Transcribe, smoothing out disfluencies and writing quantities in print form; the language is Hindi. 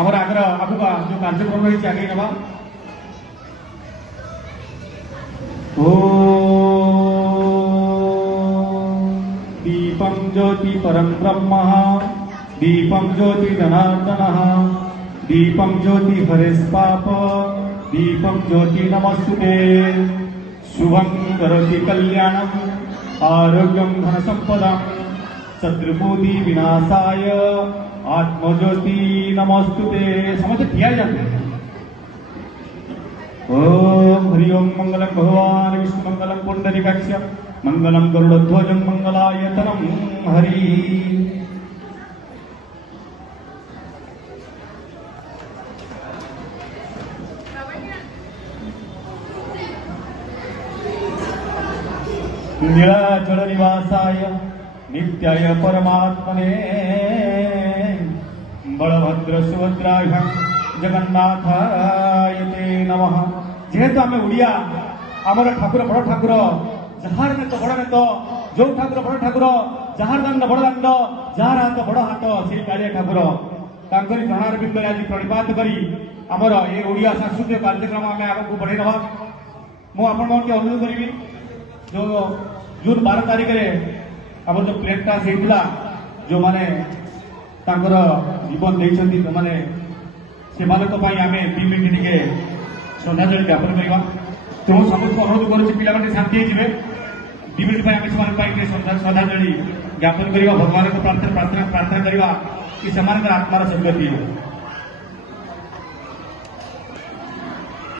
आमर आगर आगु जो कार्यक्रम रही आगे नवा दीपं ज्योति परम ब्रह्म दीपं ज्योति जनार्दन दीपं ज्योति हरेस्पाप दीपं ज्योति नमस्तुते शुभं करोति कल्याणम् आरोग्यं धन संपदा शत्रुबुद्धि विनाशाय आत्मज्योति नमस्तुते। समझ किया जाता है। ओम हरि ओम मंगलम भगवान विष्णु मंगलम पुंडरीकाक्ष मंगलम गरुड़ध्वजं मंगलायतनम हरि। नीलाचल निवासाय नित्याय परमात्मने बलभद्र सुभद्राभ्यां जगन्नाथाय ते नमः। जेहेतु आम ओडिया आमर ठाकुर बड़ ठाकुर जार नेत बड़ नेत जो ठाकुर बड़ ठाकुर जार दांड बड़ दांड जार हाथ बड़ हाथ से कालिया ठाकुर तांकरी चरणार बिंदु आज प्रणिपात करी आमर ए ओडिया सांस्कृतिक कार्यक्रम आम आगे बढ़े नवा। मु आपण मानके अनुरोध करी जो जून 12 तारिख रे आम जो प्लेन टास होता जो माने तांकर जीवन देइछंती माने सेमानक पई आमे 2 मिनिट टिके श्रद्धांजलि ज्ञापन करवा। तो समस्त अनुरोध करुछि पिला माने शांति जिवे 2 मिनिट पई आमे सेमान पई श्रद्धांजलि ज्ञापन करवा। भगवान को प्रार्थना करवा कि सेमानक आत्मार सद्गति हो।